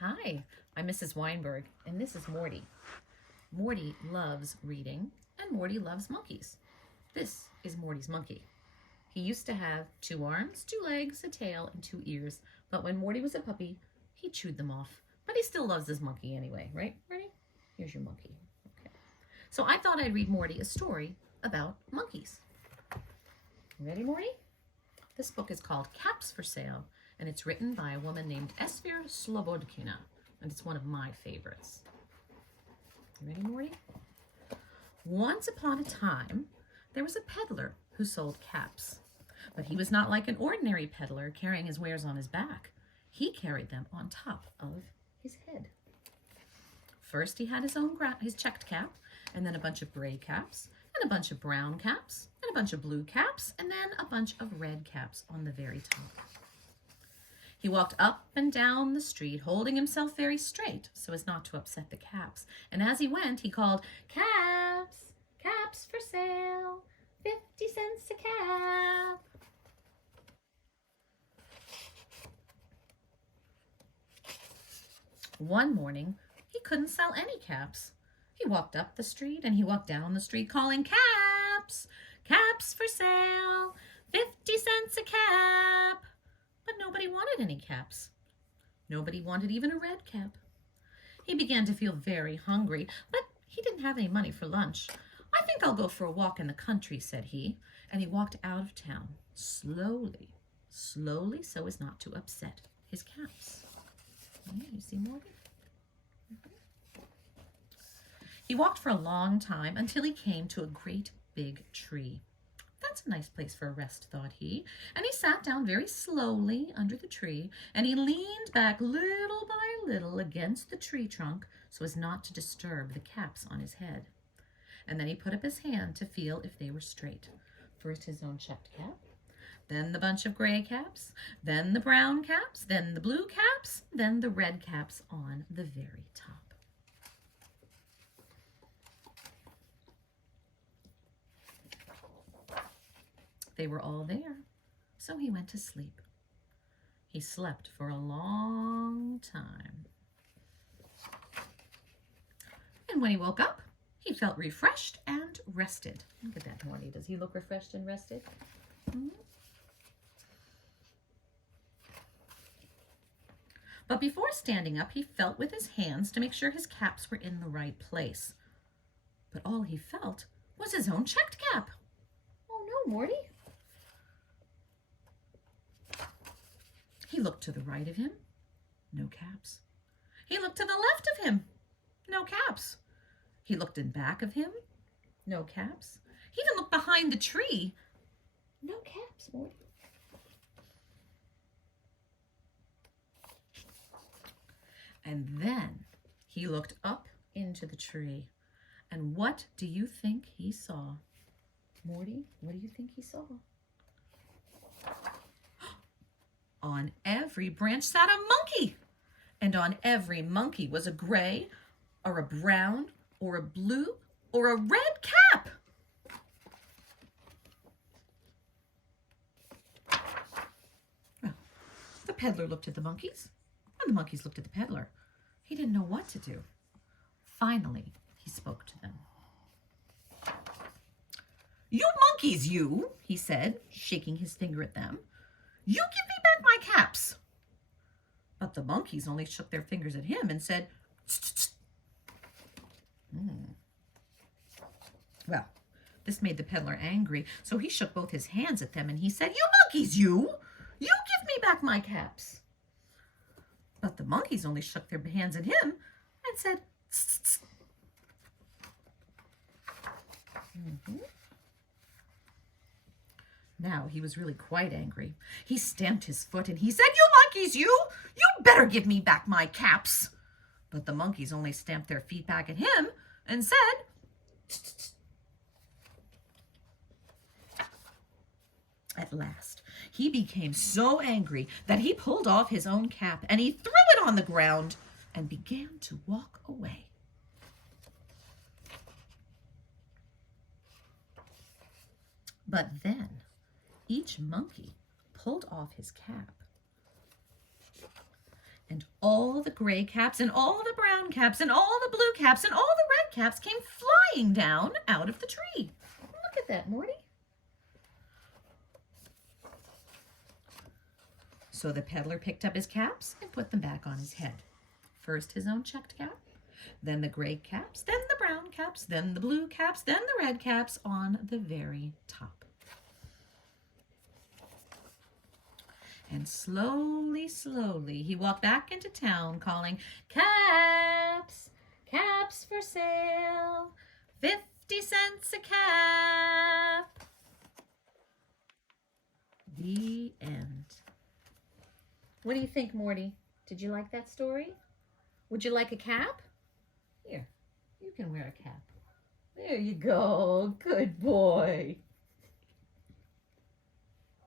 Hi, I'm Mrs. Weinberg, and this is Morty. Morty loves reading, and Morty loves monkeys. This is Morty's monkey. He used to have 2 arms, 2 legs, a tail, and 2 ears, but when Morty was a puppy, he chewed them off. But he still loves his monkey anyway, right, Morty? Here's your monkey. Okay. So I thought I'd read Morty a story about monkeys. Ready, Morty? This book is called Caps for Sale, and it's written by a woman named Esphyr Slobodkina, and it's one of my favorites. You ready, Morty? Once upon a time, there was a peddler who sold caps, but he was not like an ordinary peddler carrying his wares on his back. He carried them on top of his head. First, he had his checked cap, and then a bunch of gray caps, and a bunch of brown caps, and a bunch of blue caps, and then a bunch of red caps on the very top. He walked up and down the street, holding himself very straight so as not to upset the caps. And as he went, he called, "Caps, caps for sale, 50 cents a cap." One morning, he couldn't sell any caps. He walked up the street and he walked down the street calling, "Caps, caps for sale, 50 cents a cap." But nobody wanted any caps. Nobody wanted even a red cap. He began to feel very hungry, but he didn't have any money for lunch. "I think I'll go for a walk in the country," said he, and he walked out of town, slowly, so as not to upset his caps. You see Morty? He walked for a long time until he came to a great big tree. "That's a nice place for a rest," thought he, and he sat down very slowly under the tree, and he leaned back little by little against the tree trunk so as not to disturb the caps on his head. And then he put up his hand to feel if they were straight. First his own checked cap, then the bunch of gray caps, then the brown caps, then the blue caps, then the red caps on the very top. They were all there, so he went to sleep. He slept for a long time. And when he woke up, he felt refreshed and rested. Look at that, Morty. Does he look refreshed and rested? But before standing up, he felt with his hands to make sure his caps were in the right place. But all he felt was his own checked cap. "Oh no, Morty." He looked to the right of him, no caps. He looked to the left of him, no caps. He looked in back of him, no caps. He even looked behind the tree, no caps, Morty. And then he looked up into the tree. And what do you think he saw? Morty, what do you think he saw? On every branch sat a monkey, and on every monkey was a gray, or a brown, or a blue, or a red cap. Well, the peddler looked at the monkeys, and the monkeys looked at the peddler. He didn't know what to do. Finally, he spoke to them. "You monkeys, you," he said, shaking his finger at them. "You give me back my caps." But the monkeys only shook their fingers at him and said, "Tsk, tsk." Well, this made the peddler angry, so he shook both his hands at them and he said, "You monkeys, you give me back my caps." But the monkeys only shook their hands at him and said, "Tsk, tsk." Now he was really quite angry. He stamped his foot and he said, "You monkeys, you better give me back my caps." But the monkeys only stamped their feet back at him and said, "Tsk, tsk." At last, he became so angry that he pulled off his own cap and he threw it on the ground and began to walk away. But then each monkey pulled off his cap, and All the gray caps and all the brown caps and all the blue caps and all the red caps came flying down out of the tree. Look at that, Morty. So the peddler picked up his caps and put them back on his head. First his own checked cap, then the gray caps, then the brown caps, then the blue caps, then the red caps on the very top. And slowly, slowly, he walked back into town calling, "Caps, caps for sale, 50 cents a cap." The end. What do you think, Morty? Did you like that story? Would you like a cap? Here, you can wear a cap. There you go. Good boy.